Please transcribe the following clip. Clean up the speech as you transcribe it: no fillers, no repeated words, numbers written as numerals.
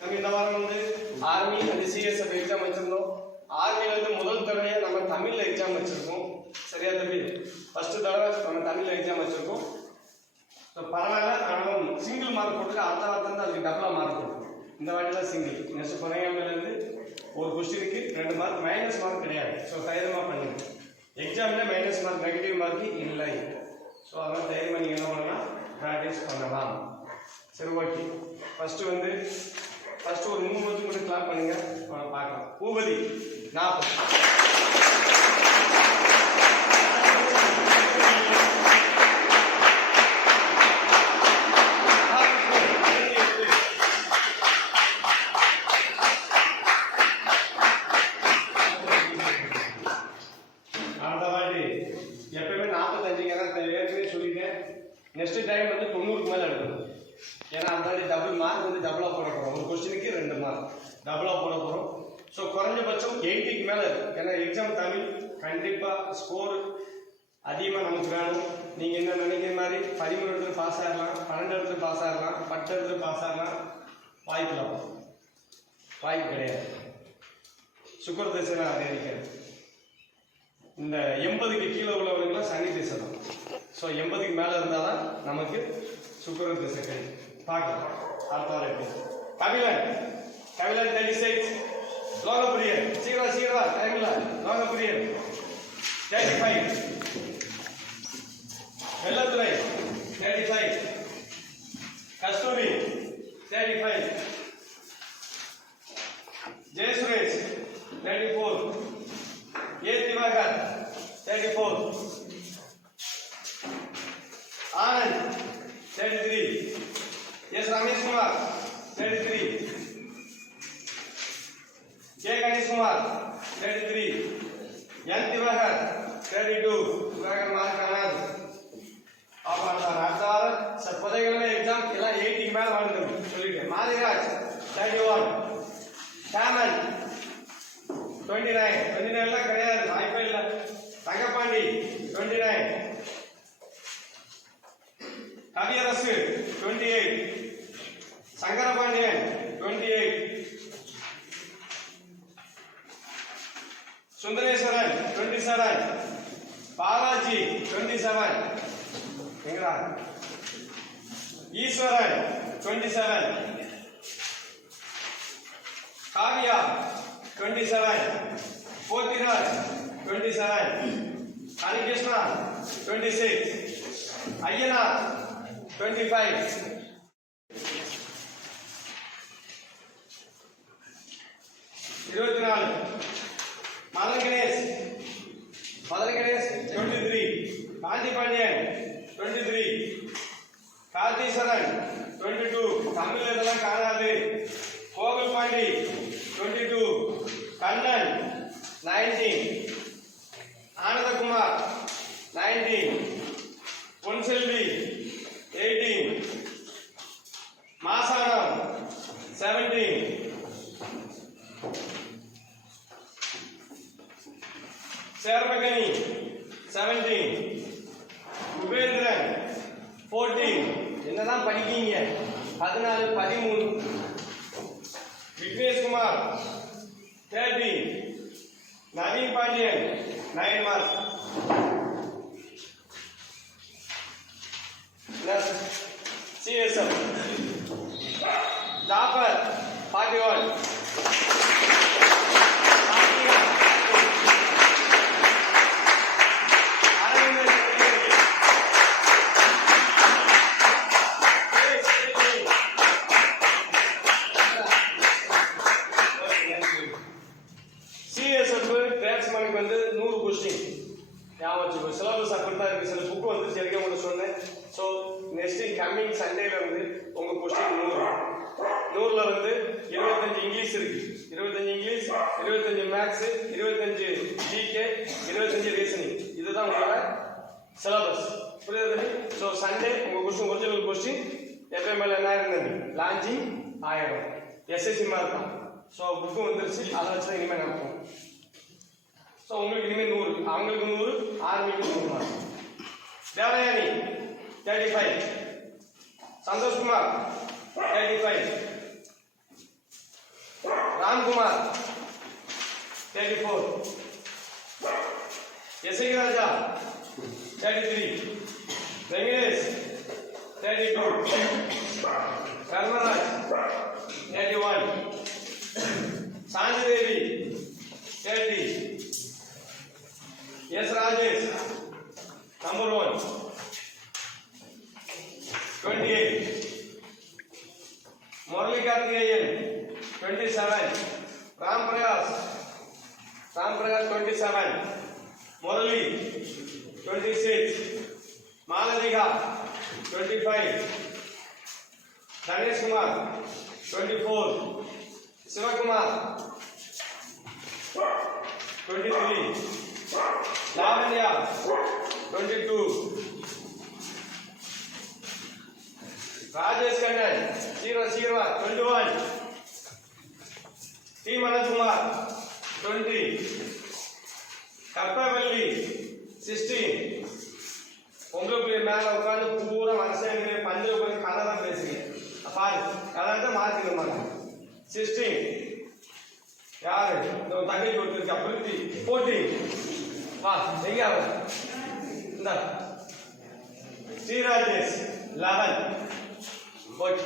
நம்ம இந்த வாரம் ஆர்மி அந்த சிஎஸ்எஃப் எக்ஸாம் வச்சிருந்தோம். ஆர்மியில முதல் தடவை நம்ம தமிழ்ல எக்ஸாம் வச்சிருக்கோம். சரியா தம்பி? ஃபர்ஸ்ட் தடவை நம்ம தமிழ்ல எக்ஸாம் வச்சிருக்கோம். பரவாயில்ல, ஆனாலும் சிங்கிள் மார்க் போட்டு அடுத்த வாரத்துல அதுக்கு டபுளா மார்க் போட்டுருக்கோம். இந்த வாட்டி தான் சிங்கிள். நெக்ஸ்ட் புனையாமையில இருந்து ஒரு கொஸ்டினுக்கு 2 மார்க், மைனஸ் மார்க் கிடையாது. ஸோ தைரியமா பண்ணுங்க. எக்ஸாம்ல மைனஸ் மார்க், நெகட்டிவ் மார்க் இல்லை. ஸோ அதெல்லாம் தைரியமா நீங்க என்ன பண்ணலாம், ப்ராக்டிஸ் பண்ணலாம். சரி, ஓகே. ஃபர்ஸ்ட் ஒரு 3 வருஷம் மட்டும் கிளாப் பண்ணுங்க, பார்க்கலாம். பூபதி 40. எப்பவுமே 45 ஏற்கனவே சொல்லிட்டேன். நெக்ஸ்ட் டைம் 90க்கு மேல எடுக்கணும். ஏன்னா அந்த டபுள் மார்க் டபுளா போட போறோம். ஒரு கொஸ்டினுக்கு 2 மார்க் டபுளா போட போறோம். ஸோ குறைஞ்சபட்சம் 80க்கு மேல இருக்கு. ஏன்னா எக்ஸாம் தமிழ் கண்டிப்பா ஸ்கோர் அதிகமா நமக்கு வேணும். நீங்க என்ன நினைக்கிற மாதிரி 13 இடத்துல பாஸ் ஆகலாம், 12 இடத்துல பாஸ் ஆகலாம், 10 இடத்துல பாஸ் ஆகலாம், வாய்ப்பு கிடையாது. சுக்கர திசை அதிகரிக்கிறது. இந்த 80க்கு கீழே உள்ளவங்களுக்குலாம் சனி திசை தான். ஸோ 80க்கு மேலே இருந்தால் தான் நமக்கு சுக்கர திசை கிடைக்கும். பார்க்கலாம் அடுத்த வாரம் எப்படி. கபிலன் 36, லோகப்பிரியன் சீக்கிரம் டைம்ல லோகப்பிரியன் 35, வெள்ளத்துறை 35, கஸ்தூரி 35, ஜெயசுரேஷ் 34, திவாகர் 34, ஆனந்த் 33, எஸ் ரமேஷ்குமார் 33, ஜே கணேஷ்குமார் 33, என் திவாகர் 32. திவாகர் மார்க் ஆனாது. அடுத்த வாரம் புதைக்கிழமை எக்ஸாம் எல்லாம் 80க்கு மேல வாழ்ந்துடும் சொல்லிட்டேன். மாதிராஜ் 31, சாமன் 29 கிடையாது, வாய்ப்பே இல்லை. தங்கப்பாண்டி 29, கவியரசு 28, சங்கரபாண்டியன் 28, சுந்தரேஸ்வரன் 27, பாலாஜி 27, எங்கடா ஈஸ்வரன் 27, காவியா 27, போத்திராஜ் 27, ஹரிகிருஷ்ணா 26, ஐயனார் 25, மதன் கணேஷ் 23, காந்திபாண்டியன் 23, கார்த்தீஸ்வரன் 22, தமிழ்ல இதெல்லாம் காணாது. கோகுல் பாண்டி 22, கண்ணன் 19, ஆனந்தகுமார் 19, பொன்செல்வி 18, மாசானம் 17, சேர்மகனி 17, உபேந்திரன் 14. என்னதான் படிக்கீங்க? 14, 13. விக்னேஷ்குமார் 30, நவீன் பாண்டியன் 9 மார்க். சிஎஸ்எஃப் ஜாஃபர் 41, பேட்ஸ்மேனுக்கு 100 கொஸ்டின் ஞாபகம். சிலபஸ் அப்படித்தான் இருக்கு. சில புக்கு சரியா உங்களுக்கு சொன்னேன். ஸோ நெக்ஸ்ட் கம்மிங் சண்டேல உங்க கொஸ்டின் 100ல 25 இங்கிலீஷ் இருக்கு, 25 இங்கிலீஷ், 25 மேத்ஸ், 25 ஜிகே, 25 ரீசனிங். இதுதான் உங்களோட சிலபஸ். புரியுது? ஸோ சண்டே உங்க கொஸ்டின் ஒரிஜினல் கொஸ்டின் எப்பயுமே என்ன இருந்தது, லான்ச்சிங் 1000 எஸ்எஸ்சி மார்க் தான். ஸோ புக்கு வந்துருச்சு, அதை வச்சு தான் இனிமேல் நடக்கும். ஸோ உங்களுக்கு இனிமேல் 100, அவங்களுக்கு 100, ஆர்மிக்கு 100 mark. Devayani 35, Santosh Kumar 35, Ramkumar 34, Esakiraja 33, Venkatesh 32, Karmaraj 31, Shanthidevi 30, S Rajesh number 1 28, Murali Karthikeyan 27, Ram Prakash 27, Murali 26, Malathika 25, Daneshkumar 24, Sivakumar 23, Lavanya 22, Rajesh Kannan 21, T Manojkumar 20, Karpavalli 16. உங்களுக்கு மேல உட்காந்து பூரா மனசங்க பஞ்சு உட்காந்து கதை தான் பேசுங்க பாரு அதான் மார்க் மாட்டாங்க 16. யாரு இந்த தங்கச்சி ஒருத்தருக்கு அப்புறம் 14. வா எங்க அவர் இந்த ஸ்ரீராஜேஷ் 11. ஓகே